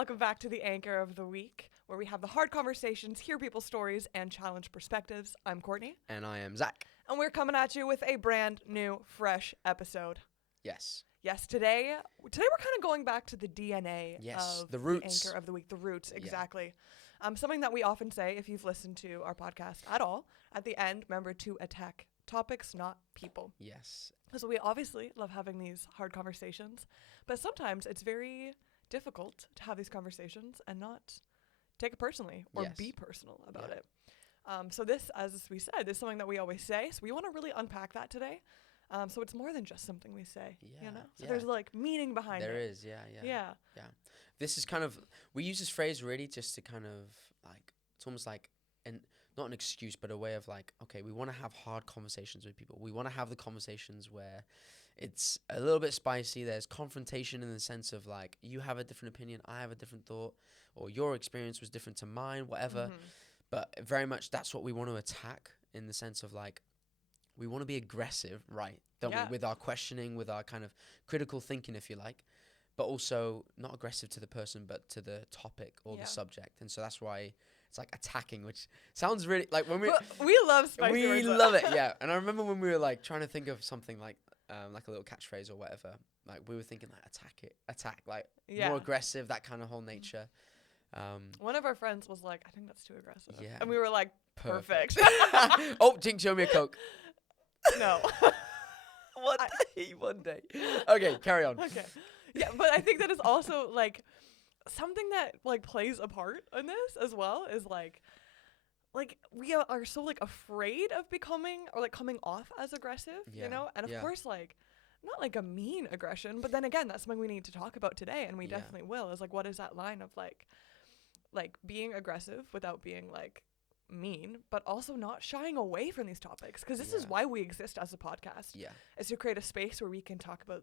welcome back to the Anchor of the Week, where we have the hard conversations, hear people's stories, and challenge perspectives. I'm Courtney. And I am Zach. And we're coming at you with a brand new, fresh episode. Yes. Yes, today we're kind of going back to the DNA of the roots. Anchor of the Week. The roots, exactly. Something that we often say, if you've listened to our podcast at all, at the end, remember to attack topics, not people. Yes. Because we obviously love having these hard conversations, but sometimes it's very difficult to have these conversations and not take it personally or be personal about it. So this, as we said, is something that we always say. So we want to really unpack that today. So it's more than just something we say, you know? So there's like meaning behind it. There is, yeah. This is kind of, we use this phrase really just to kind of like, it's almost like, not an excuse, but a way of like, okay, we want to have hard conversations with people. We want to have the conversations where it's a little bit spicy. There's confrontation in the sense of like, you have a different opinion, I have a different thought, or your experience was different to mine, whatever. Mm-hmm. But very much that's what we want to attack, in the sense of like, we want to be aggressive, right? Don't we? With our questioning, with our kind of critical thinking, if you like, but also not aggressive to the person, but to the topic or the subject. And so that's why it's like attacking, which sounds really like when we love spicy words. We love it, yeah. And I remember when we were like trying to think of something like a little catchphrase or whatever, like we were thinking like attack, like more aggressive, that kind of whole nature. One of our friends was like, I think that's too aggressive. Yeah. And we were like, perfect. Oh, Jinx, show me a Coke. No. One day. Okay, carry on. Okay. Yeah, but I think that is also like something that like plays a part in this as well, is like we are so like afraid of becoming or like coming off as aggressive, you know? And of course, like not like a mean aggression, but then again, that's something we need to talk about today, and we definitely will, is like, what is that line of like being aggressive without being like mean, but also not shying away from these topics, because this is why we exist as a podcast, is to create a space where we can talk about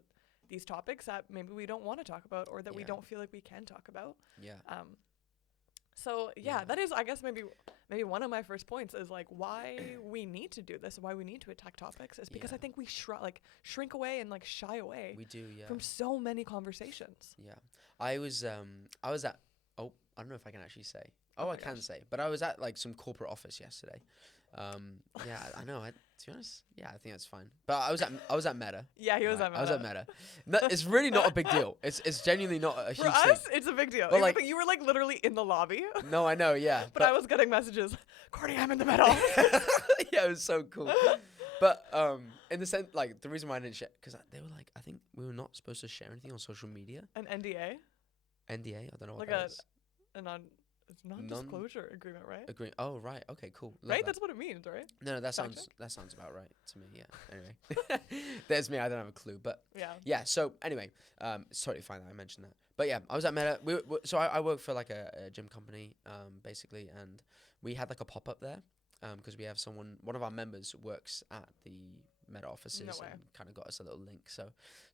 these topics that maybe we don't want to talk about, or that we don't feel like we can talk about. So that is, I guess, maybe one of my first points is like why we need to do this, why we need to attack topics, is because I think we shrink away and like shy away. We do, from so many conversations. I was at, I don't know if I can actually say. I can say, but I was at like some corporate office yesterday. I know. To be honest, I think that's fine. But I was at Meta. Yeah, he was at Meta. I was at Meta. It's really not a big deal. It's genuinely not a huge thing. For us, it's a big deal. But like, you were like literally in the lobby. No, I know, yeah. But I was getting messages, Courtney, I'm in the Meta office. Yeah, it was so cool. But in the sense, like the reason why I didn't share, because they were like, I think we were not supposed to share anything on social media. An NDA. I don't know what like that is. It's non-disclosure agreement, right? Oh, right. Okay, cool. Right? That's what it means, right? No, that sounds about right to me. Yeah. Anyway, there's me. I don't have a clue, but yeah. So anyway, it's totally fine that I mentioned that. But yeah, I was at Meta. So I work for like a gym company, basically, and we had like a pop up there, because we have one of our members works at the Meta offices and kind of got us a little link. So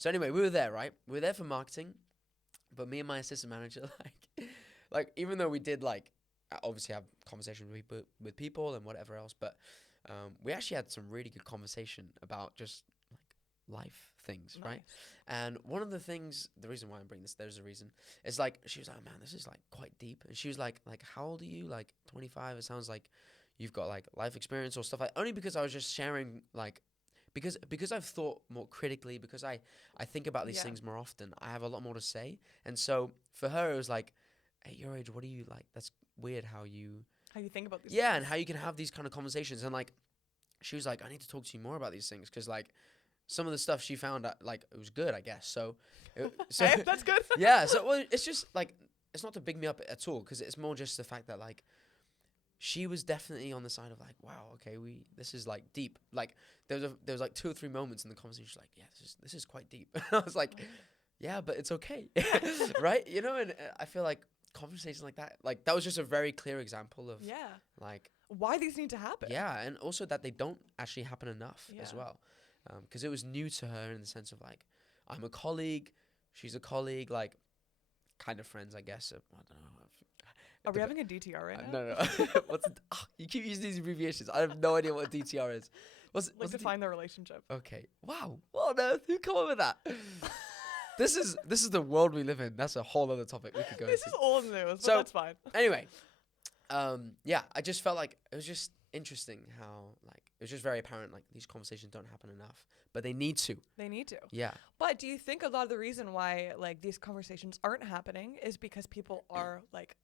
anyway, we were there, right? We were there for marketing, but me and my assistant manager, like even though we did like obviously have conversations with people and whatever else, but we actually had some really good conversation about just like life things, right? And one of the things, the reason why I'm bringing this, there's a reason, is like she was like, oh man, this is like quite deep, and she was like how old are you? Like 25. It sounds like you've got like life experience or stuff, like, only because I was just sharing like because I've thought more critically, because I think about these things more often, I have a lot more to say. And so for her it was like, at your age, what do you like? That's weird how you think about these things. things. And how you can have these kind of conversations. And like, she was like, I need to talk to you more about these things, because like some of the stuff she found like it was good, I guess. So hey, that's good. Yeah. So it's just like, it's not to big me up at all, because it's more just the fact that like she was definitely on the side of like, wow, okay, this is like deep. Like there was like 2 or 3 moments in the conversation, she's like, yeah, this is quite deep. And I was like, yeah, but it's okay. Right? You know, and I feel like conversations like that was just a very clear example of like why these need to happen. Yeah, and also that they don't actually happen enough as well, because it was new to her in the sense of like, I'm a colleague, she's a colleague, like kind of friends, I guess. I don't know. Are we having a DTR right now? No. You keep using these abbreviations. I have no idea what a DTR is. What's define the relationship. Okay. Wow. What on earth? Who come up with that? This is the world we live in. That's a whole other topic we could go This into. is old news, but So, that's fine. Anyway, yeah, I just felt like it was just interesting how like it was just very apparent like these conversations don't happen enough, but they need to. They need to. Yeah. But do you think a lot of the reason why like these conversations aren't happening is because people are like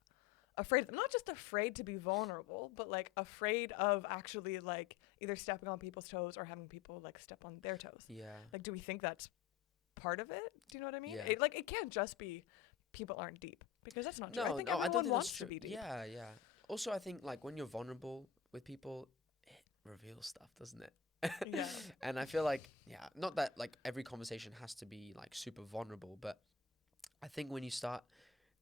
afraid, not just afraid to be vulnerable, but like afraid of actually like either stepping on people's toes or having people like step on their toes? Yeah. Like, do we think that's part of it? Do you know what I mean? Yeah. It can't just be people aren't deep, because that's not true. No, I think no, I everyone don't think wants that's to true. be deep. Yeah, yeah. Also, I think like when you're vulnerable with people, it reveals stuff, doesn't it? Yeah. And I feel like, yeah, not that like every conversation has to be like super vulnerable, but I think when you start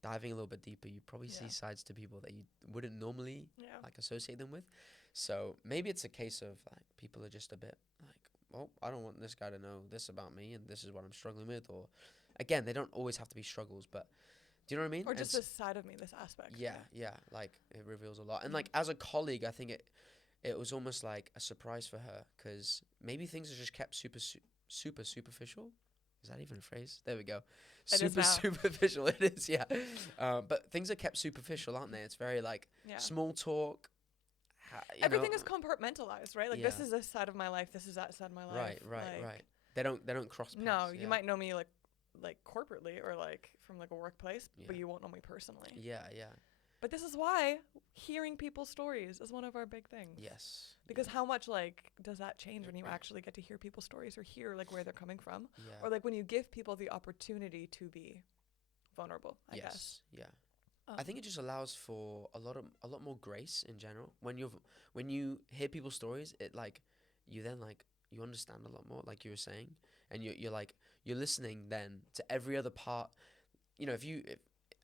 diving a little bit deeper, you probably see sides to people that you wouldn't normally like associate them with. So maybe it's a case of like people are just a bit like, well, I don't want this guy to know this about me, and this is what I'm struggling with. Or again, they don't always have to be struggles, but do you know what I mean? Or just this side of me, this aspect. Yeah, yeah. Like it reveals a lot. And like as a colleague, I think it was almost like a surprise for her, because maybe things are just kept super superficial. Is that even a phrase? There we go. Super superficial. It is, yeah. But things are kept superficial, aren't they? It's very like small talk. Everything is compartmentalized, right? Like this is this side of my life. This is that side of my life. Right. They don't cross paths. No, you might know me like corporately or like from like a workplace, but you won't know me personally. Yeah. But this is why hearing people's stories is one of our big things. Yes. Because how much like does that change when you actually get to hear people's stories or hear like where they're coming from, or like when you give people the opportunity to be vulnerable? I guess. Yeah. I think it just allows for a lot more grace in general. When you hear people's stories, it like you then like you understand a lot more, like you were saying, and you're like you're listening then to every other part. You know, if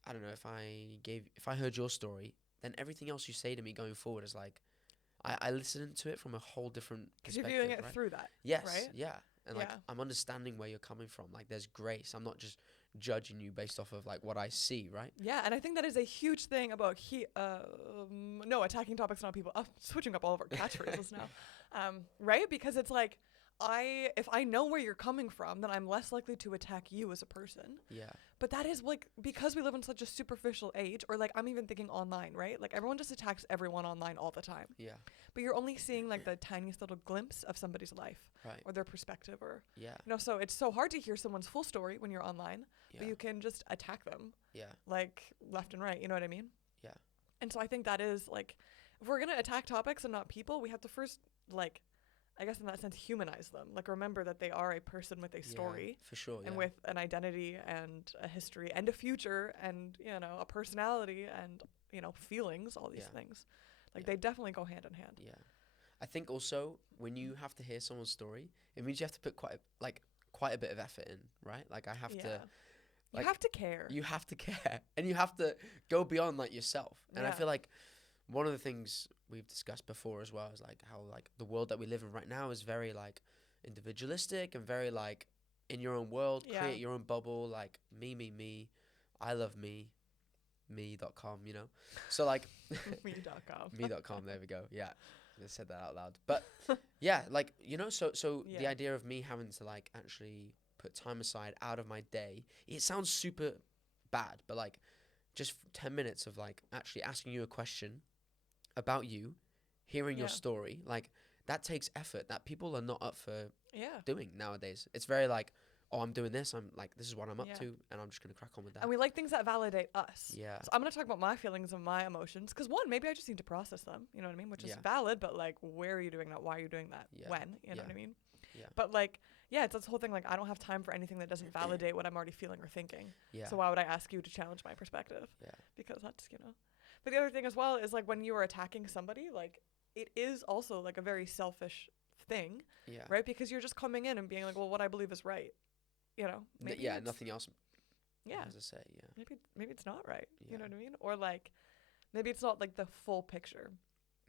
I don't know, if I heard your story, then everything else you say to me going forward is like I listen to it from a whole different perspective. Because you're viewing it through that. Yes. Right? Yeah. And like I'm understanding where you're coming from. Like there's grace. I'm not just judging you based off of like what I see, right? Yeah, and I think that is a huge thing about attacking topics, not people. Switching up all of our catchphrases now, right? Because it's like if I know where you're coming from, then I'm less likely to attack you as a person. Yeah. But that is like because we live in such a superficial age, or like I'm even thinking online, right? Like everyone just attacks everyone online all the time. Yeah. But you're only seeing like the tiniest little glimpse of somebody's life, right, or their perspective, or so it's so hard to hear someone's full story when you're online. Yeah. But you can just attack them. Yeah. Like left and right, you know what I mean? Yeah. And so I think that is like, if we're gonna attack topics and not people, we have to first like, I guess in that sense, humanize them. Like remember that they are a person with a story, for sure, and with an identity and a history and a future and a personality and feelings. All these things, like they definitely go hand in hand. Yeah, I think also when you have to hear someone's story, it means you have to put quite a bit of effort in, right? Like I have to. Like, you have to care. You have to care, and you have to go beyond like yourself. And I feel like one of the things we've discussed before as well is like how like the world that we live in right now is very like individualistic and very like in your own world, create your own bubble, like me, I love me.com, so like me.com me.com, there we go. Yeah, I said that out loud. But yeah, like so the idea of me having to like actually put time aside out of my day, it sounds super bad, but like just 10 minutes of like actually asking you a question about you, hearing your story, like that takes effort that people are not up for doing nowadays. It's very like, oh, I'm doing this, I'm like, this is what I'm up to, and I'm just gonna crack on with that. And we like things that validate us. Yeah. So I'm gonna talk about my feelings and my emotions, because one, maybe I just need to process them, you know what I mean, which is valid, but like, where are you doing that, why are you doing that, when, you know what I mean? Yeah. But like, it's this whole thing, like I don't have time for anything that doesn't validate what I'm already feeling or thinking. Yeah. So why would I ask you to challenge my perspective? Yeah. Because that's But the other thing as well is like when you are attacking somebody, like it is also like a very selfish thing, right? Because you're just coming in and being like, well, what I believe is right, maybe nothing else. Yeah. As I say, maybe it's not right. You know what I mean? Or like maybe it's not like the full picture.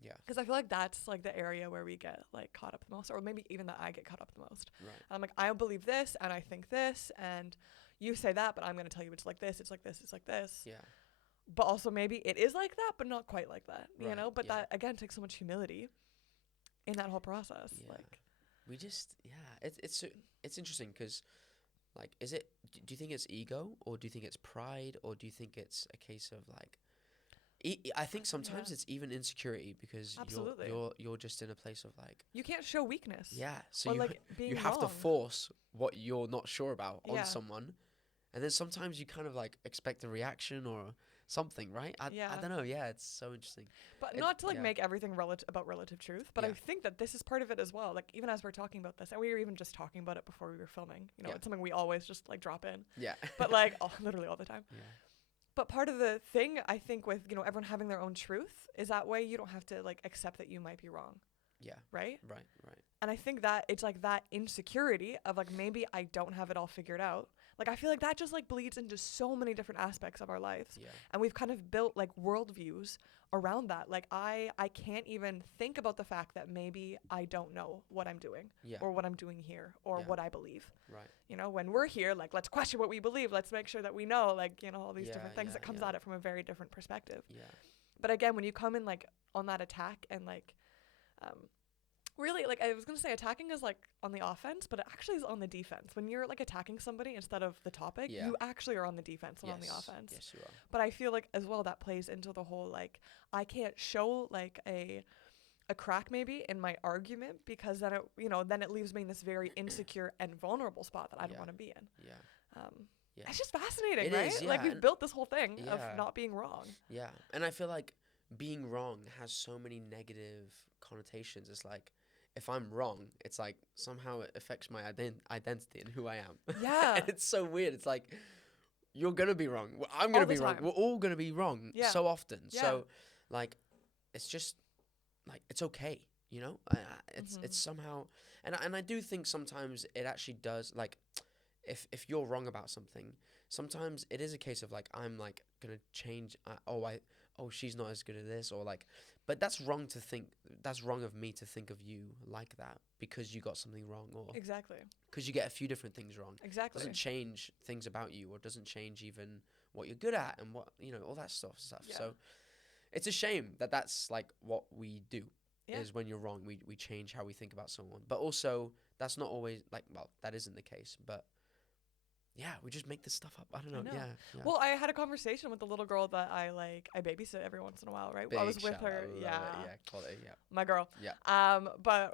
Yeah. Because I feel like that's like the area where we get like caught up the most, or maybe even that I get caught up the most. Right. I'm like, I believe this and I think this, and you say that, but I'm going to tell you it's like this, it's like this, it's like this. Yeah. But also maybe it is like that, but not quite like that, But that, again, takes so much humility in that whole process. Yeah. Like, we just, it's interesting because like, do you think it's ego, or do you think it's pride, or do you think it's a case of like, I think sometimes it's even insecurity, because Absolutely. you're just in a place of like, you can't show weakness. yeah, so or you like being you have to wrong. force what you're not sure about Yeah. on someone, and then sometimes you kind of like expect a reaction or something, right? I don't know. Yeah, it's so interesting. But not to like make everything about relative truth, but I think that this is part of it as well. Like even as we're talking about this, and we were even just talking about it before we were filming. You know, it's something we always just like drop in. Yeah. But like literally all the time. Yeah. But part of the thing I think with, you know, everyone having their own truth is that way you don't have to like accept that you might be wrong. Yeah. Right? Right. And I think that it's like that insecurity of like maybe I don't have it all figured out. Like I feel like that just like bleeds into so many different aspects of our lives. Yeah. And we've kind of built like worldviews around that. Like I can't even think about the fact that maybe I don't know what I'm doing or what I'm doing here or what I believe. Right. You know, when we're here, like let's question what we believe. Let's make sure that we know, like, you know, all these different things that comes at it from a very different perspective. Yeah. But again, when you come in like on that attack and like really, like I was going to say attacking is like on the offense, but it actually is on the defense. When you're like attacking somebody instead of the topic, you actually are on the defense and on the offense. Yes, you are. But I feel like as well that plays into the whole like I can't show like a crack maybe in my argument because then it leaves me in this very insecure and vulnerable spot that I don't want to be in. Yeah. It's just fascinating, it right? Is, like we've built this whole thing of not being wrong. Yeah. And I feel like being wrong has so many negative connotations. It's like, if I'm wrong, it's like somehow it affects my identity and who I am. Yeah. And it's so weird. It's like, you're going to be wrong. I'm going to be wrong. We're all going to be wrong so often. Yeah. So, like, it's just, like, it's okay, you know? It's somehow... And I do think sometimes it actually does, like, if you're wrong about something, sometimes it is a case of, like, I'm, like, going to change... she's not as good at this, or, like... But that's wrong to think. That's wrong of me to think of you like that because you got something wrong, or exactly because you get a few different things wrong. Exactly, doesn't change things about you, or doesn't change even what you're good at and what all that stuff. Yeah. So it's a shame that that's like what we do. Yeah. Is when you're wrong, we change how we think about someone. But also that's not always like that isn't the case. But yeah, we just make this stuff up. I don't know. Yeah. Well, I had a conversation with the little girl that I babysit every once in a while, right? Big I was with her. Yeah, quality, my girl. Yeah. But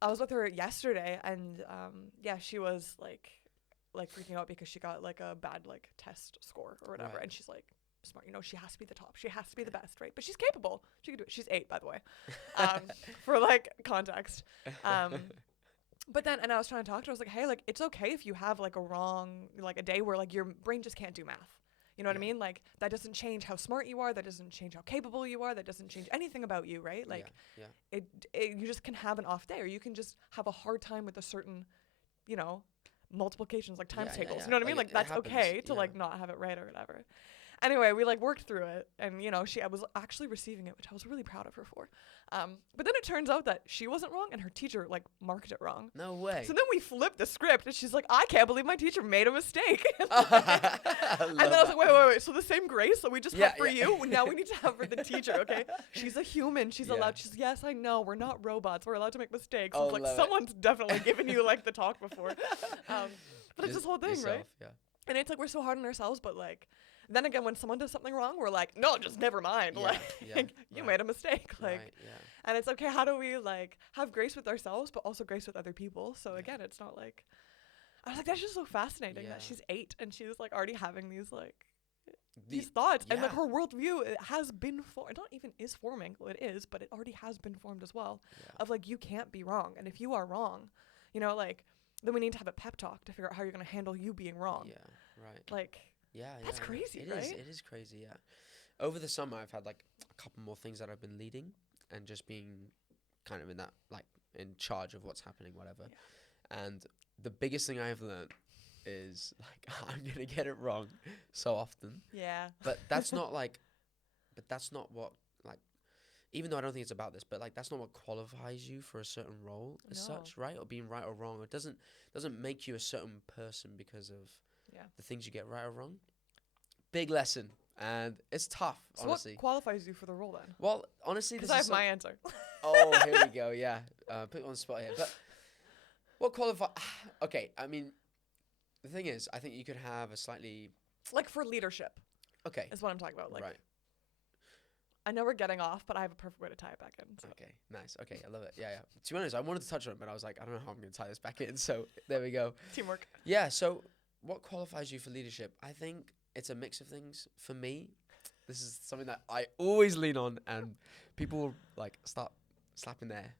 I was with her yesterday, and she was like freaking out because she got like a bad like test score or whatever, and she's like smart, you know, she has to be the top, she has to be the best, right? But she's capable, she can do it. She's 8, by the way, for like context. But then, and I was trying to talk to her, I was like, hey, like, it's okay if you have, like, a day where, like, your brain just can't do math. You know what I mean? Like, that doesn't change how smart you are, that doesn't change how capable you are, that doesn't change anything about you, right? Like, you just can have an off day, or you can just have a hard time with a certain, you know, multiplications, like times tables. You know what I mean? Like, that's okay to, like, not have it right or whatever. Anyway, we like worked through it, and you know, I was actually receiving it, which I was really proud of her for. But then it turns out that she wasn't wrong, and her teacher like marked it wrong. No way. So then we flipped the script, and she's like, "I can't believe my teacher made a mistake." And then I was like, "Wait. So the same grace that we just had for you, now we need to have for the teacher, okay? She's a human. She's allowed. She's yes, I know. We're not robots. We're allowed to make mistakes." It's like someone's definitely given you like the talk before. But it's this whole thing, yourself, right? Yeah. And it's like we're so hard on ourselves, but like. Then again, when someone does something wrong, we're like, no, just never mind. You made a mistake. And it's okay. How do we like have grace with ourselves, but also grace with other people? So again, it's not like, I was like, that's just so fascinating that she's 8 and she's like already having these like these thoughts, and like her worldview has been not even is forming. Well, it is, but it already has been formed as well. Of like, you can't be wrong, and if you are wrong, you know, like then we need to have a pep talk to figure out how you're gonna handle you being wrong. Yeah, right. Like. Yeah, that's crazy, right? It is crazy, yeah. Over the summer, I've had like a couple more things that I've been leading and just being kind of in that, like, in charge of what's happening, whatever. Yeah. And the biggest thing I've learned is like I'm gonna get it wrong so often. Yeah. But that's not like, what like. Even though I don't think it's about this, but like that's not what qualifies you for a certain role as such, right? Or being right or wrong. It doesn't make you a certain person because of. Yeah. The things you get right or wrong. Big lesson. And it's tough, so honestly. What qualifies you for the role then? Well, honestly, because I have my answer. Oh, here we go. Yeah. Put you on the spot here. But what qualifies... Okay, I mean, The thing is, I think you could have a slightly like for leadership. Okay. Is what I'm talking about. Like, right. I know we're getting off, but I have a perfect way to tie it back in. So. Okay, nice. Okay, I love it. Yeah, yeah. To be honest, I wanted to touch on it, but I was like, I don't know how I'm going to tie this back in. So there we go. Teamwork. Yeah. So what qualifies you for leadership? I think it's a mix of things. For me, this is something that I always lean on, and people will, like start slapping their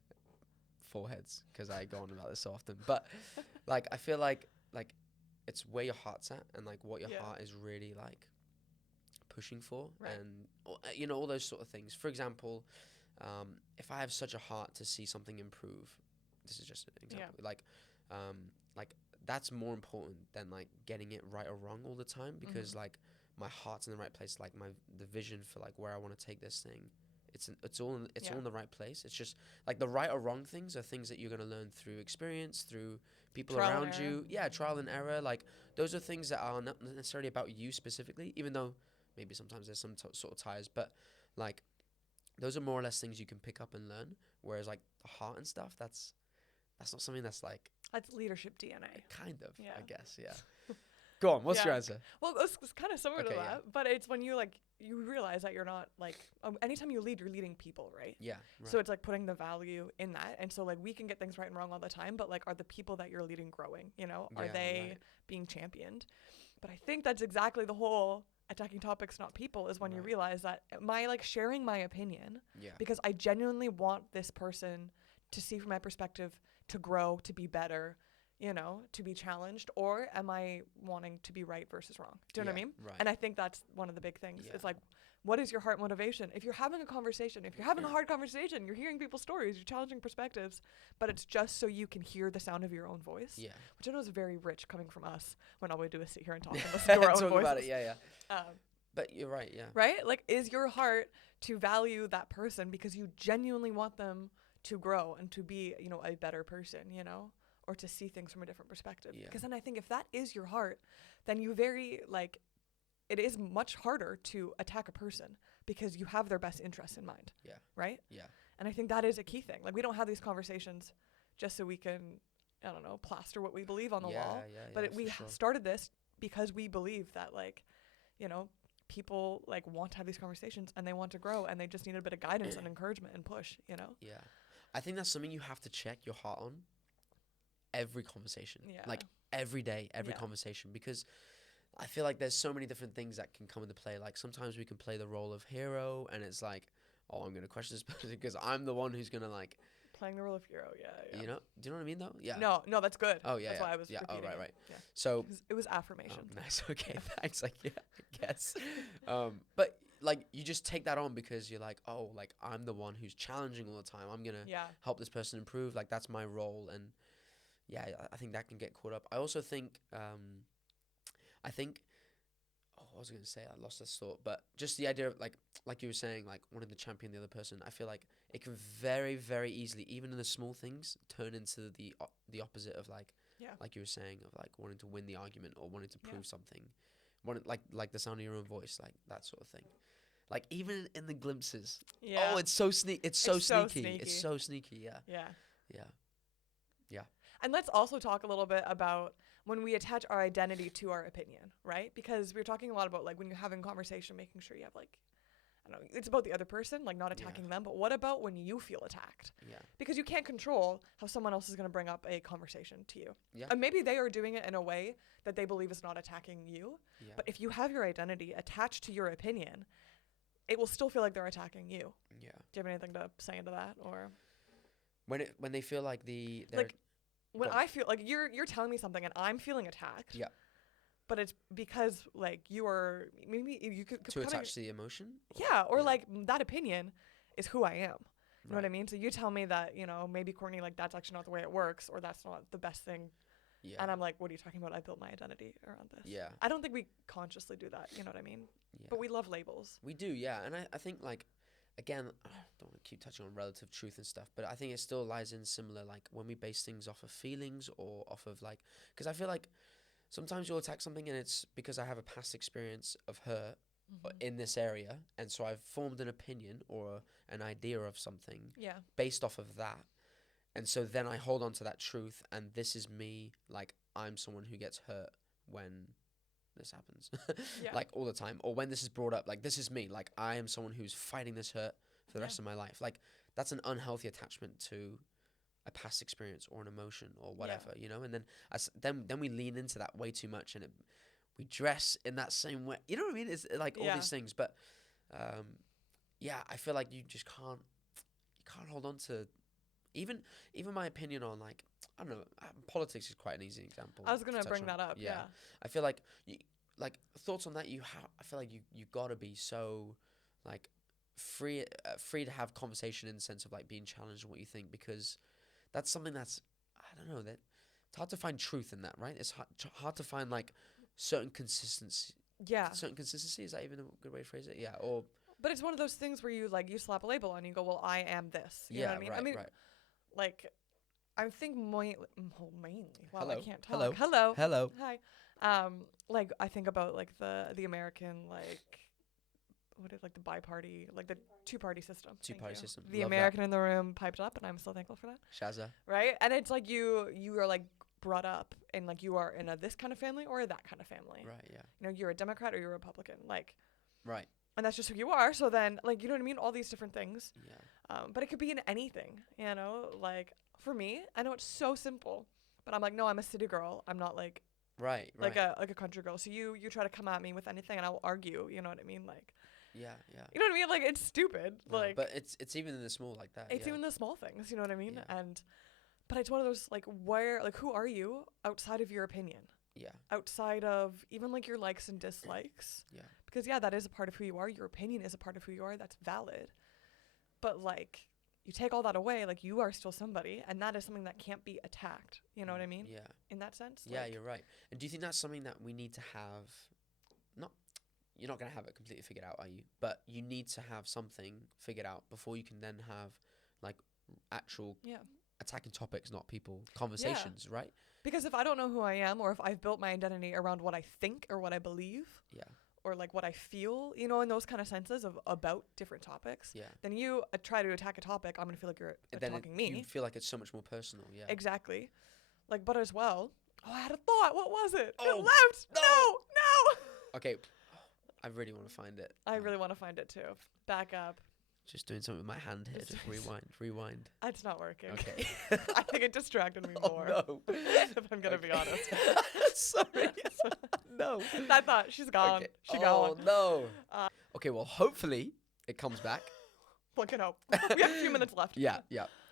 foreheads because I go on about this so often. But like, I feel like it's where your heart's at, and like what your heart is really like pushing for, and all those sort of things. For example, if I have such a heart to see something improve, this is just an example. Like that's more important than like getting it right or wrong all the time, because like my heart's in the right place. Like the vision for like where I want to take this thing, it's all in the right place. It's just like the right or wrong things are things that you're gonna learn through experience, through people trial around you. Yeah, trial and error. Like those are things that are not necessarily about you specifically, even though maybe sometimes there's some sort of ties, but like those are more or less things you can pick up and learn. Whereas like the heart and stuff, that's not something that's like. That's leadership DNA. Kind of, I guess, yeah. Go on, what's your answer? Well, it's kind of similar to that, but it's when you realize that you're not like, anytime you lead, you're leading people, right? Yeah. Right. So it's like putting the value in that. And so like we can get things right and wrong all the time, but like are the people that you're leading growing, are they being championed? But I think that's exactly the whole attacking topics, not people, is when you realize that my like sharing my opinion because I genuinely want this person to see from my perspective, to grow, to be better, to be challenged, or am I wanting to be right versus wrong? Do you know what I mean? Right. And I think that's one of the big things. It's like, what is your heart motivation? If you're having a conversation, if you're having a hard conversation, you're hearing people's stories, you're challenging perspectives, but it's just so you can hear the sound of your own voice. Yeah. Which I know is very rich coming from us when all we do is sit here and talk and listen to our own talk voices. about it, yeah. But you're right, yeah. Right? Like, is your heart to value that person because you genuinely want them to grow and to be, a better person, or to see things from a different perspective? Because then I think if that is your heart, then you it is much harder to attack a person because you have their best interests in mind. Yeah. Right? Yeah. And I think that is a key thing. Like, we don't have these conversations just so we can, I don't know, plaster what we believe on the wall. But we started this because we believe that, people want to have these conversations and they want to grow and they just need a bit of guidance and encouragement and push, Yeah. I think that's something you have to check your heart on every conversation. Yeah. Like every day, every conversation, because I feel like there's so many different things that can come into play. Like sometimes we can play the role of hero and it's like, oh, I'm going to question this person because I'm the one who's going to like. Playing the role of hero, yeah. Do you know what I mean though? Yeah. No, that's good. Oh, yeah. That's why I was repeating right. Yeah. So. It was affirmation. Oh, nice. Okay, thanks. Like, yeah, I guess. But like you just take that on because you're like, oh, like I'm the one who's challenging all the time. I'm going to help this person improve. Like that's my role. And yeah, I think that can get caught up. I also think, what was I going to say? I lost this thought. But just the idea of like you were saying, like wanting to champion the other person, I feel like it can very, very easily, even in the small things, turn into the opposite of like you were saying, of like wanting to win the argument or wanting to prove something. Like the sound of your own voice, like that sort of thing. Like even in the glimpses. Yeah. Oh, it's so sneaky. It's so sneaky. It's so sneaky. Yeah. Yeah. Yeah. Yeah. And let's also talk a little bit about when we attach our identity to our opinion, right? Because we're talking a lot about like when you're having conversation, making sure you have like, I don't know, it's about the other person, like not attacking them, but what about when you feel attacked? Yeah. Because you can't control how someone else is going to bring up a conversation to you. Yeah. And maybe they are doing it in a way that they believe is not attacking you. Yeah. But if you have your identity attached to your opinion, it will still feel like they're attacking you. Yeah. Do you have anything to say into that, or when they feel like when I feel like you're telling me something and I'm feeling attacked. Yeah. But it's because like maybe you could to attach to the emotion. Yeah, or like that opinion is who I am. You know what I mean? So you tell me that, maybe Courtney, like that's actually not the way it works, or that's not the best thing. Yeah. And I'm like, what are you talking about? I built my identity around this. Yeah. I don't think we consciously do that. You know what I mean? Yeah. But we love labels. We do, yeah. And I think like, again, I don't want to keep touching on relative truth and stuff, but I think it still lies in similar, like when we base things off of feelings or off of like, because I feel like sometimes you'll attack something and it's because I have a past experience of hurt in this area. And so I've formed an opinion or an idea of something based off of that. And so then I hold on to that truth and this is me, like I'm someone who gets hurt when this happens, Yeah. like all the time, or when this is brought up, like this is me, like I am someone who's fighting this hurt for the rest of my life. Like that's an unhealthy attachment to a past experience or an emotion or whatever, you know. And then then we lean into that way too much, and we dress in that same way. You know what I mean? It's like all these things, but yeah, I feel like you just can't hold on to even my opinion on, like, I don't know, politics is quite an easy example. I was gonna bring that up. Yeah. I feel like thoughts on that. I feel like you gotta be so like free to have conversation in the sense of like being challenged on what you think, because that's something that's, I don't know, that it's hard to find truth in that, right? It's hard to find like certain consistency. Yeah. Certain consistency, is that even a good way to phrase it? Yeah. Or but it's one of those things where you slap a label on, and you go, well, I am this. You know what I mean? Right, I mean, right. like, I think mainly. Wow, Hello. I can't talk. Hello. Hi. Like I think about like the American, like, what is, like, the bi-party, like the two-party system. Two-party system. The Love American in the room piped up, and I'm so thankful for that. Shazza. Right? And it's like you are like brought up and like you are in a this kind of family or that kind of family. Right, yeah. You know, you're a Democrat or you're a Republican. Like, right. And that's just who you are. So then, like, you know what I mean? All these different things. Yeah. But it could be in anything, you know? Like, for me, I know it's so simple, but I'm like, no, I'm a city girl. I'm not like like a country girl. So you try to come at me with anything and I will argue, you know what I mean? Like, yeah. You know what I mean? Like, it's stupid. No, like, but it's even in the small like that. It's even the small things, you know what I mean? Yeah. But it's one of those, like, who are you outside of your opinion? Yeah. Outside of even like your likes and dislikes. Yeah. Because that is a part of who you are. Your opinion is a part of who you are. That's valid. But like, you take all that away, like, you are still somebody, and that is something that can't be attacked. You know what I mean? Yeah. In that sense. Yeah, like, you're right. And do you think that's something that we need to have? You're not going to have it completely figured out, are you? But you need to have something figured out before you can then have like actual attacking topics, not people, conversations, right? Because if I don't know who I am, or if I've built my identity around what I think or what I believe, or like what I feel, you know, in those kind of senses of about different topics, then you try to attack a topic, I'm gonna feel like you're attacking me. You feel like it's so much more personal. Yeah. Exactly. Like, but as well, I had a thought. What was it? Oh, it left. No. Okay. I really want to find it. I really want to find it too. Back up. Just doing something with my hand here. Just rewind. It's not working. Okay. I think it distracted me more. No. If I'm gonna be honest. Sorry. No. I thought she's gone. Okay. She gone. Oh no. Okay. Well, hopefully it comes back. One can hope. We have a few minutes left. Yeah.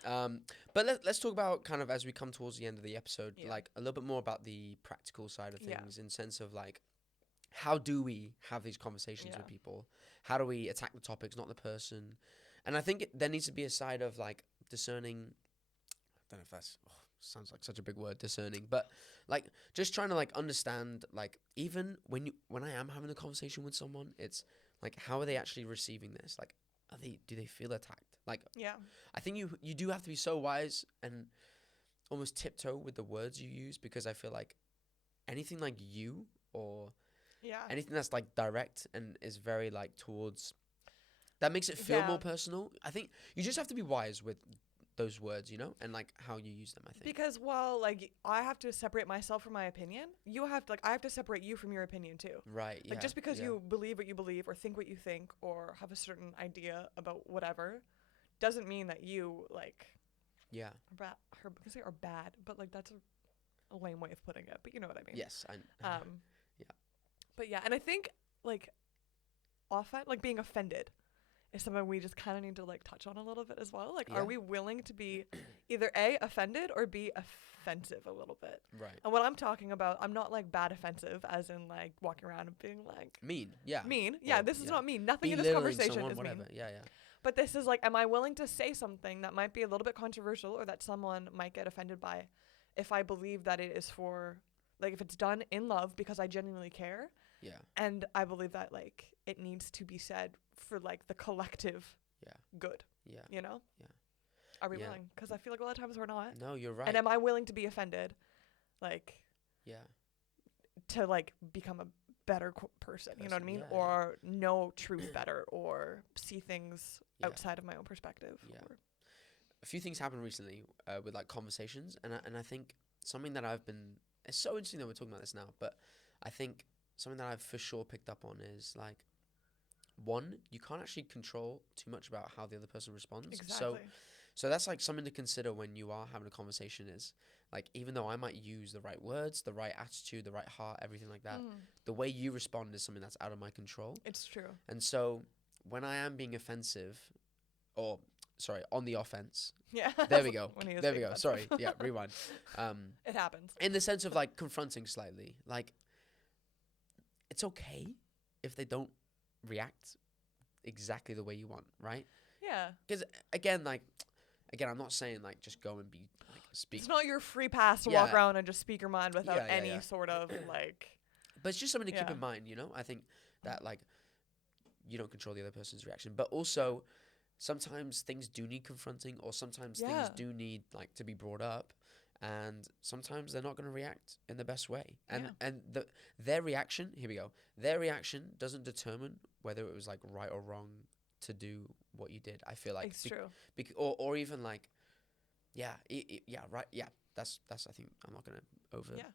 But let's talk about, kind of as we come towards the end of the episode, like a little bit more about the practical side of things, in sense of like, how do we have these conversations with people? How do we attack the topics, not the person? And I think there needs to be a side of like discerning. I don't know if that's sounds like such a big word, discerning, but like just trying to like understand, like, even when I am having a conversation with someone, it's like, how are they actually receiving this? Like, do they feel attacked? Like, I think you do have to be so wise and almost tiptoe with the words you use, because I feel like anything like you or anything that's like direct and is very like towards, that makes it feel more personal. I think you just have to be wise with those words, you know, and like how you use them, I think. Because while like I have to separate myself from my opinion, you have to, like, I have to separate you from your opinion too. Right. Like, just because you believe what you believe or think what you think or have a certain idea about whatever doesn't mean that you like are bad, but like that's a lame way of putting it, but you know what I mean. Yes. But and I think like often like being offended is something we just kind of need to like touch on a little bit as well. Like, are we willing to be either A, offended, or B, offensive a little bit? Right. And what I'm talking about, I'm not like bad offensive as in like walking around and being like mean. Yeah. Mean. Yeah. This is not mean. Nothing in this conversation is whatever. mean. Yeah. But this is like, am I willing to say something that might be a little bit controversial or that someone might get offended by if I believe that it is for, like, if it's done in love because I genuinely care. Yeah. And I believe that like it needs to be said for like the collective good. Yeah. You know? Yeah. Are we willing? Because I feel like a lot of times we're not. No, you're right. And am I willing to be offended? Like, to like become a better person, you know what I mean? Or know truth better, or see things outside of my own perspective. Yeah. A few things happened recently with like conversations, and I think something that it's so interesting that we're talking about this now, but I think something that I've for sure picked up on is like, one, you can't actually control too much about how the other person responds. Exactly. So that's like something to consider when you are having a conversation is like, even though I might use the right words, the right attitude, the right heart, everything like that, the way you respond is something that's out of my control. It's true. And so when I am being offensive, or sorry, on the offense. Yeah. There we go. There we go. Offensive. Sorry. Yeah, rewind. It happens. In the sense of like confronting slightly, like it's okay if they don't react exactly the way you want, right? Yeah. Because again, I'm not saying like just go and be like speak. It's not your free pass to walk around and just speak your mind without any sort of like. But it's just something to keep in mind, you know. I think that like you don't control the other person's reaction, but also sometimes things do need confronting, or sometimes things do need like to be brought up, and sometimes they're not going to react in the best way. And their reaction, here we go. Their reaction doesn't determine whether it was like right or wrong to do what you did. I feel like it's true. Or even like, right. Yeah, that's. I think I'm not gonna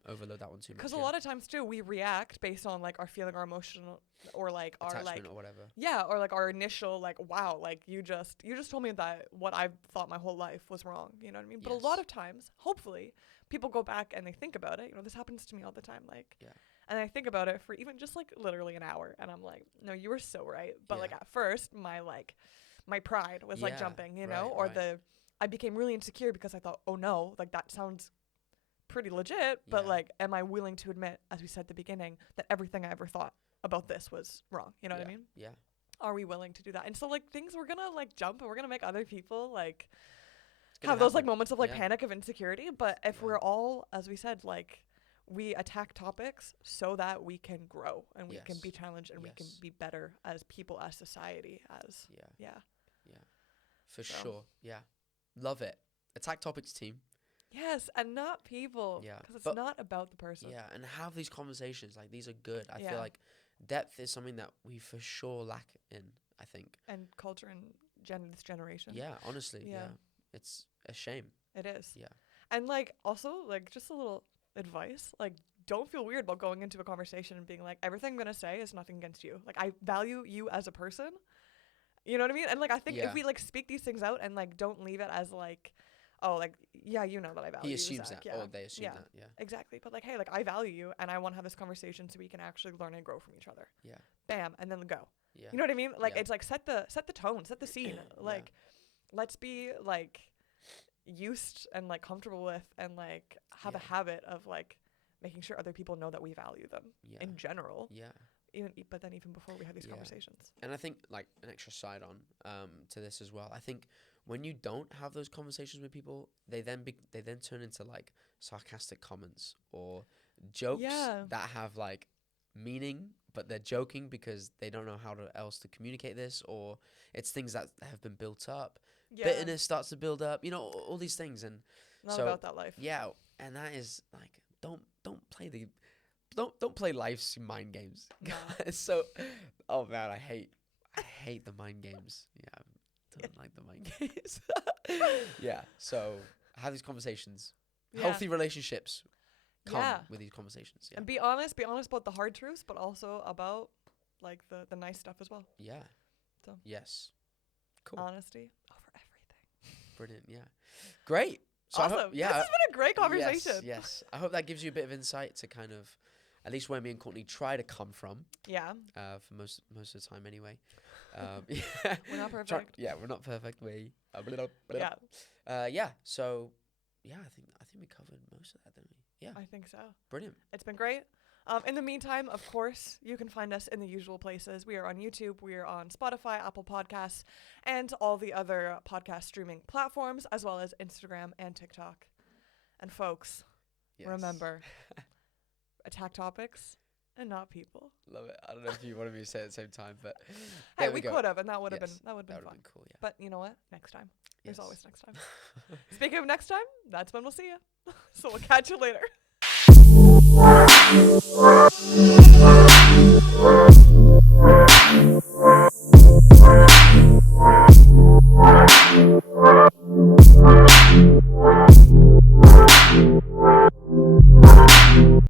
overload that one too much. Because a lot of times too, we react based on like our feeling, our emotional, or like attachment our like or whatever. Yeah, or like our initial like, wow, like you just told me that what I thought my whole life was wrong. You know what I mean? But a lot of times, hopefully, people go back and they think about it. You know, this happens to me all the time. Like, and I think about it for even just like literally an hour, and I'm like, no, you were so right. But like at first, my pride was like jumping, you know, or I became really insecure because I thought, oh no, like that sounds pretty legit, but like, am I willing to admit, as we said at the beginning, that everything I ever thought about this was wrong? You know what I mean? Yeah. Are we willing to do that? And so like things, we're gonna like jump, and we're gonna make other people like have those like moments of like panic, of insecurity. But if we're all, as we said, like we attack topics so that we can grow and we can be challenged and we can be better as people, as society, as for sure. Yeah, love it. Attack topics team. Yes, and not people. Yeah, because it's not about the person. Yeah, and have these conversations. Like, these are good. I feel like depth is something that we for sure lack in, I think. And culture and this generation. Yeah, honestly. Yeah. It's a shame. It is. Yeah. And, like, also, like, just a little advice. Like, don't feel weird about going into a conversation and being like, everything I'm going to say is nothing against you. Like, I value you as a person. You know what I mean? And, like, I think if we, like, speak these things out and, like, don't leave it as, like, oh, like, yeah, you know that I value you. He assumes Zach. that. Or they assume that. Yeah. Exactly. But, like, hey, like, I value you, and I want to have this conversation so we can actually learn and grow from each other. Yeah. Bam. And then go. Yeah. You know what I mean? Like, it's like set the tone, set the scene. Like, let's be, like, used and, like, comfortable with and, like, have a habit of, like, making sure other people know that we value them in general. Yeah. But then even before we have these conversations. And I think, like, an extra side on to this as well. I think when you don't have those conversations with people, they then turn into like sarcastic comments or jokes that have like meaning, but they're joking because they don't know how else to communicate this, or it's things that have been built up. Bitterness starts to build up, you know, all these things, and not about that life. Yeah, and that is like don't play life's mind games. No. So, oh man, I hate the mind games. Yeah. Don't like the mind games. Yeah. So have these conversations. Healthy relationships come with these conversations. Yeah. And be honest about the hard truths, but also about like the nice stuff as well. Yeah. So yes. Cool. Honesty over everything. Brilliant. Yeah. Great. So awesome. I hope, this has been a great conversation. Yes. I hope that gives you a bit of insight to kind of, at least where me and Courtney try to come from. Yeah. For most of the time anyway. We're not perfect. We're not perfect. We. Yeah. So, I think we covered most of that, didn't we? Yeah. I think so. Brilliant. It's been great. In the meantime, of course, you can find us in the usual places. We are on YouTube, we are on Spotify, Apple Podcasts, and all the other podcast streaming platforms, as well as Instagram and TikTok. And folks, remember, attack topics and not people. Love it. I don't know if you wanted me to say it at the same time, but hey, we could have, and that would have been fun. Been cool, yeah. But you know what? Next time. There's always next time. Speaking of next time, that's when we'll see you. So we'll catch you later.